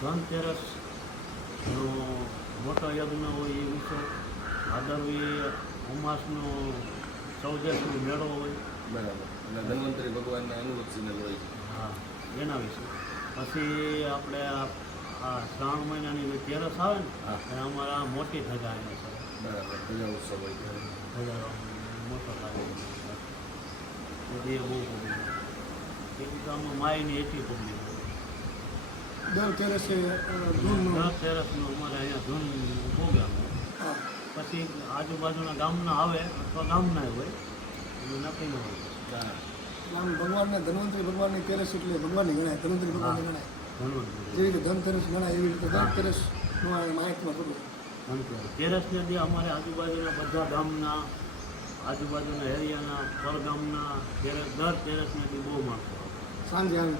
ધનતેરસનો મોટો યજ્ઞ હોય એ વિશે, ભાદરવી અમાસનો 14મી મેળો હોય. બરાબર. અને ધન્વંતરી ભગવાનને અનુલક્ષીને હોય છે. હા, એના વિશે. પછી આપણે આ શ્રાવણ મહિનાની જે તેરસ આવે ને, એ અમારા મોટી ધજા એને છે. બરાબર. ધજા ઉત્સવ હોય છે. ધજા મોટો લાગે એ બહુ પબ્લિક. એટલી તો આમાં માયની એટલી પબ્લિક. દર તેરસે દર તેરસનું અમારે અહીંયા ધૂન પ્રોગ્રામ હોય. પછી આજુબાજુના ગામના આવે અથવા ગામના હોય એનું નક્કી ન હોય. આમ ભગવાનને ધન્વંતરી ભગવાનની તેરસ એટલે ભગવાનની ગણાય, ધન્વંતરી ભગવાનની ગણાય. જે રીતે ધનતેરસ ગણાય એવી રીતે ધનતેરસનું આ માહિતીમાં કરવું. તેરસને દી અમારે આજુબાજુના બધા ગામના, આજુબાજુના એરિયાના, પરગામના દર તેરસને દી બહુ માણસો આવે. સાંજે આવે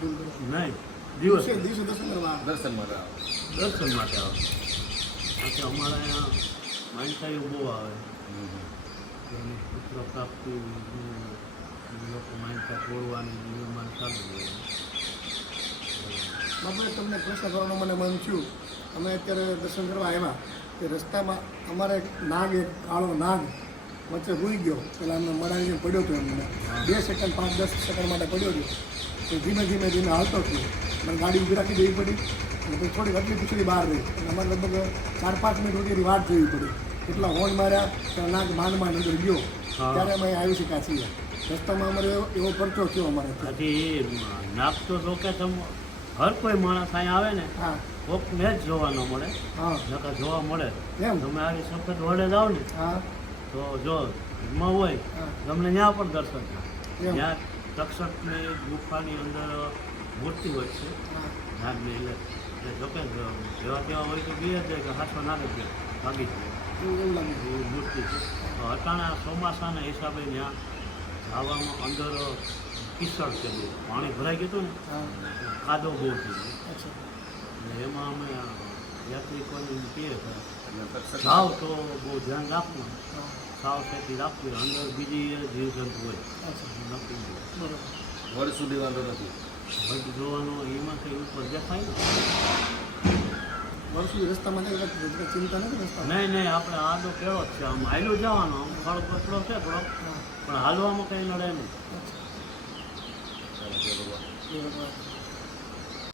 નહીં, દિવસે દિવસે દર્શન કરવા આવે. દર્શન માટે આવે. દર્શન માટે આવે. બાકી અમારા અહીંયા માનસાઈઓ બહુ આવે. પુત્ર પ્રાપ્તિ લોકો માનસા તોડવાની નિયમન ચાલુ હોય. બાપુ તમને પ્રશ્ન કરવાનું મને મન થયું. અમે અત્યારે દર્શન કરવા આવ્યા તે રસ્તામાં અમારે એક નાગ, એક કાળો નાગ વચ્ચે રૂઈ ગયો. પેલા અમને મળાવીને પડ્યો હતો એમને 2 સેકન્ડ 5-10 સેકન્ડ માટે પડ્યો હતો. તો ધીમે ધીમે હાલતો થયો. મને ગાડી ઊભી રાખી દેવી પડી અને પછી થોડીક આટલી પીછળી બહાર રહી અને અમારે લગભગ 4-5 મિનિટ સુધી એની વાટ જોવી પડી. એટલા હોર્ન માર્યા તો નાગ માંડ અંદર ગયો. ત્યારે અમે આવી શક્યા છીએ. રસ્તામાં અમારે એવો પરચો થયો અમારે. બાકી નાગ તો જો કે તમે હર કોઈ માણસ અહીંયા આવે ને હા કોકને જ જોવા ન મળે. હા નકર જોવા મળે. એમ તમે આવી સફેદ વડે જાઓ ને હા તો જો એમાં હોય તમને ત્યાં પણ દર્શન થાય. એમ. ત્યાં તક્ષકની ગુફાની અંદર મૂર્તિ હોય છે નાગની. એટલે જોકે જેવા તેવા હોય તો બી જાય કે હાથો નાગ જ ભાગી જાય એવું લાગે. એવી મૂર્તિ છે. તો અટાણા ચોમાસાના હિસાબે ત્યાં જવામાં અંદર કિચડ છે, બહુ પાણી ભરાઈ ગયું હતું ને, હા કાદવ બહુ થઈ ગયો. અચ્છા એટલે એમાં અમે યાત્રિકોને કહીએ કે એટલે તક્ષક જાઓ તો બહુ ધ્યાન રાખવું, હા સાવચેતી રાખવી. અંદર બીજી જીવજંતુ હોય અચ્છા નક્કી નહીં. બરાબર. વર્ષ સુધી વાંધો નથી. હદ જોવાનો એમાં કંઈ ઉપર દેખાય ને. વર્ષો રસ્તામાં ચિંતા નથી રસ્તા. નહીં આપણે આડો કેળો જ છે. આમ હાલ્યું જવાનો, આમ થોડો કચરો છે થોડોક, હા પણ હાલવામાં કંઈ લડાય નહીં. અચ્છા ચાલો, જય ભગવાન. બરાબર.